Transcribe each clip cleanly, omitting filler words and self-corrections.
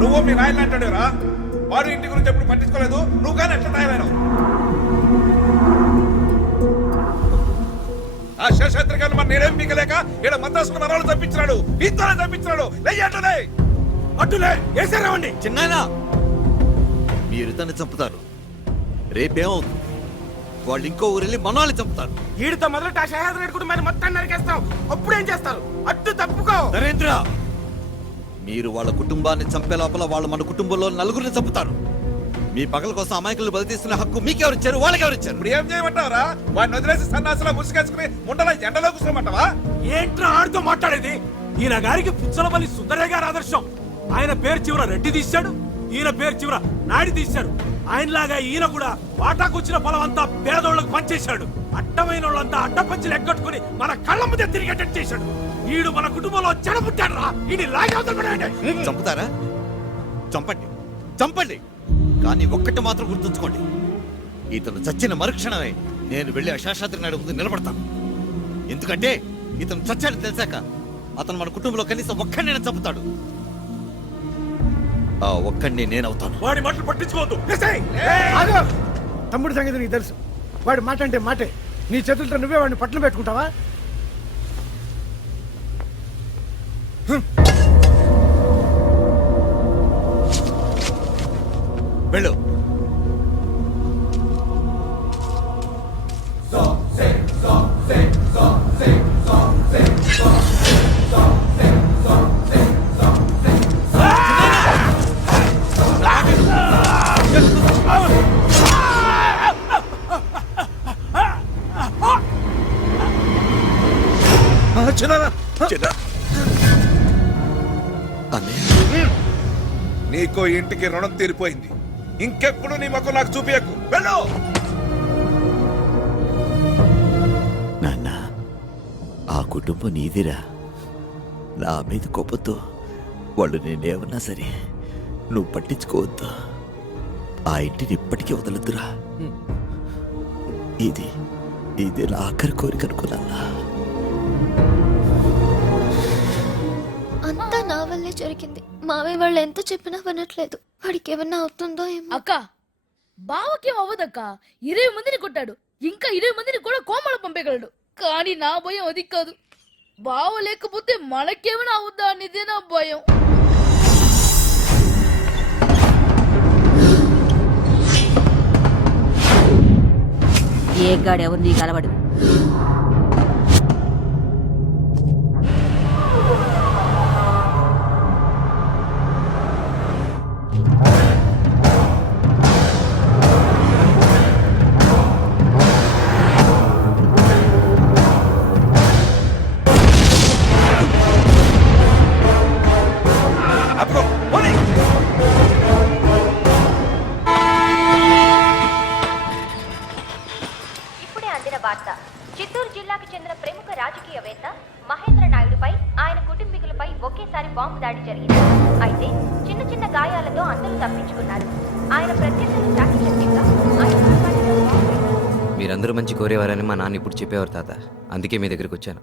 నువ్వు మీ నాయన అంటాడురా, వాడు ఇంటి గురించి ఎప్పుడు పట్టించుకోలేదు, నువ్వు కానీ ఎట్లా తయారైనావు? ఆ శేషాద్రి గారిని మన నేనేం పీకలేక ఇక్కడ మద్రాసు మనవాళ్ళు తప్పించినాడు, ఇంతనే తప్పించినాడు. లేయట్లే అట్టులే వేసారావండి. చిన్నాయన, మీరు తను చంపుతారు, రేపేమవుతుంది? వాళ్ళు ఇంకో ఊరెళ్ళి మనవాళ్ళని చంపుతారు. వీడితో మొదలు ఆ శేషాద్రి రెడ్డి కుటుంబాన్ని మొత్తాన్ని నరికేస్తాం. అప్పుడేం చేస్తారు? అట్టు తప్పుకో. నరేంద్ర, మీరు వాళ్ళ కుటుంబాన్ని చంపే లోపల వాళ్ళు మన కుటుంబంలో నలుగురిని చంపుతారు. మీ పగల కోసం అమాయకులు బలి తీసుకునే హక్కు మీకెవరిచ్చారు, వాళ్ళకెవరిచ్చారు? ఇప్పుడు ఏం చేయమంటావరా? వాడిని వదిలేసి సన్నాసిలో ముసుగేసుకుని ముండలో ఎండలో కూర్చోమంటావా? ఏంట్రా ఆడితో మాట్లాడేది? ఈయన గారికి పుచ్చలపల్లి సుందరయ్య గారి ఆదర్శం. ఆయన పేరు చివర రెడ్డి తీశాడు, ఈయన పేరు చివర నాయుడు తీశాడు. ఆయనలాగా ఈయన కూడా వాటాకొచ్చిన పొలం అంతా పేదోళ్లకు పనిచేశాడు. అడ్డమైన వాళ్ళంతా అడ్డపంచులు ఎగ్గొట్టుకుని మన కళ్ళ ముందే తిరిగేటట్టు చేశాడు. ఈడు మన కుటుంబంలో చెడపుట్టాడు రా. ఈడి లాగే చంపుతారా? చంపండి, చంపండి. కానీ ఒక్కటి మాత్రం గుర్తుంచుకోండి, ఇతను చచ్చిన మరుక్షణమే నేను వెళ్ళి ఆ శేషాద్రి నాయుడు ముందు నిలబడతాను. ఎందుకంటే ఇతను చచ్చాడు తెలిసాక అతను మన కుటుంబంలో కనీసం ఒక్కడిని చంపుతాడు. ఆ ఒక్కడిని నేనవుతాను. వాడి మాటలు పట్టించుకోవద్దు. తమ్ముడి సంగతి నీకు తెలుసు. వాడి మాట అంటే మాటే. నీ చేతులతో నువ్వే వాడిని పట్టున పెట్టుకుంటావా? వెళ్ళు. నీకో ఇంటికి రుణం తీరిపోయింది. ఇంకెప్పుడు నీ ముఖం నాకు చూపించకు. వెళ్ళు. నాన్న, ఆ కుటుంబం నీదిరా. నా మీద కోపంతో వాళ్ళు నేనేమన్నా సరే నువ్వు పట్టించుకోవద్దు. ఆ ఇంటిని ఇప్పటికీ వదలొద్దురా. ఇది ఇది నా ఆఖరి కోరిక అనుకున్నా. అంతా నా వల్లే జరిగింది. మావయ్య వాళ్ళు ఎంత చెప్పినా వినట్లేదు. వాడికి ఏమన్నా అవుతుందో ఏమో. అక్క, బావకేం అవ్వదక్క. 20 మందిని కొట్టాడు, ఇంకా 20 మందిని కూడా కోమలు పంపగలడు. కానీ నా భయం అది కాదు. బావ లేకపోతే మనకేమైనా అవుద్దా అనేదే నా భయం. ఏ గాడెవరు నీకు అలవాడు? చిత్తూరు జిల్లాకు చెందిన ప్రముఖ రాజకీయవేత్త మహేంద్ర నాయుడుపై ఆయన కుటుంబీకులపై ఒకేసారి బాంబు దాడి జరిగింది. అయితే చిన్న చిన్న గాయాలతో అందరూ తప్పించుకున్నారు. ఆయన ప్రత్యర్థులు చాకచక్యంగా మీరందరూ మంచి కోరేవారని మా నాన్న ఇప్పుడు చెప్పేవారు తాత. అందుకే మీ దగ్గరికి వచ్చాను.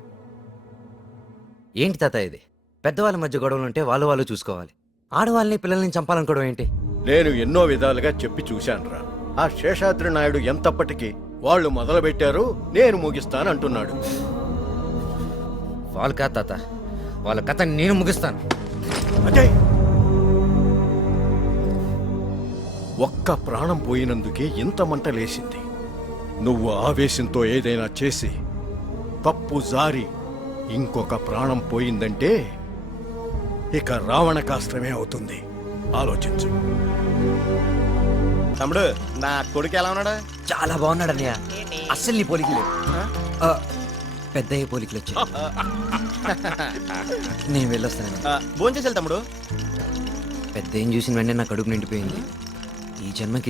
ఏంటి తాత ఇది? పెద్దవాళ్ళ మధ్య గొడవలు ఉంటే వాళ్ళు చూసుకోవాలి. ఆడవాళ్ళని పిల్లల్ని చంపాలనుకోవడం ఏంటి? నేను ఎన్నో విధాలుగా చెప్పి చూశానురా. ఆ శేషాద్రి నాయుడు ఎంతప్పటికీ వాళ్ళు మొదలు పెట్టారు, నేను ముగిస్తానంటున్నాడు. వాళ్ళు కాదు తాత, వాళ్ళ కథ నేను ముగిస్తాను. అంటే ఒక్క ప్రాణం పోయినందుకే ఇంత మంట లేసింది. నువ్వు ఆవేశంతో ఏదైనా చేసి తప్పు జారి ఇంకొక ప్రాణం పోయిందంటే ఇక రావణ కాష్టమే అవుతుంది. ఆలోచించు. తమ్ముడు, నా కొడుకు ఎలా ఉన్నాడు? చాలా బాగున్నాడు అన్నయ్య. అస్సలు నీ పోలికలు పెద్దయ్య పోలికలు వచ్చాయి. నేను వెళ్ళొస్తాను. భోంచేసాలి తమ్ముడు. పెద్ద ఏం చూసిన వెంటనే నా కడుపు నిండిపోయింది. ఈ జన్మకి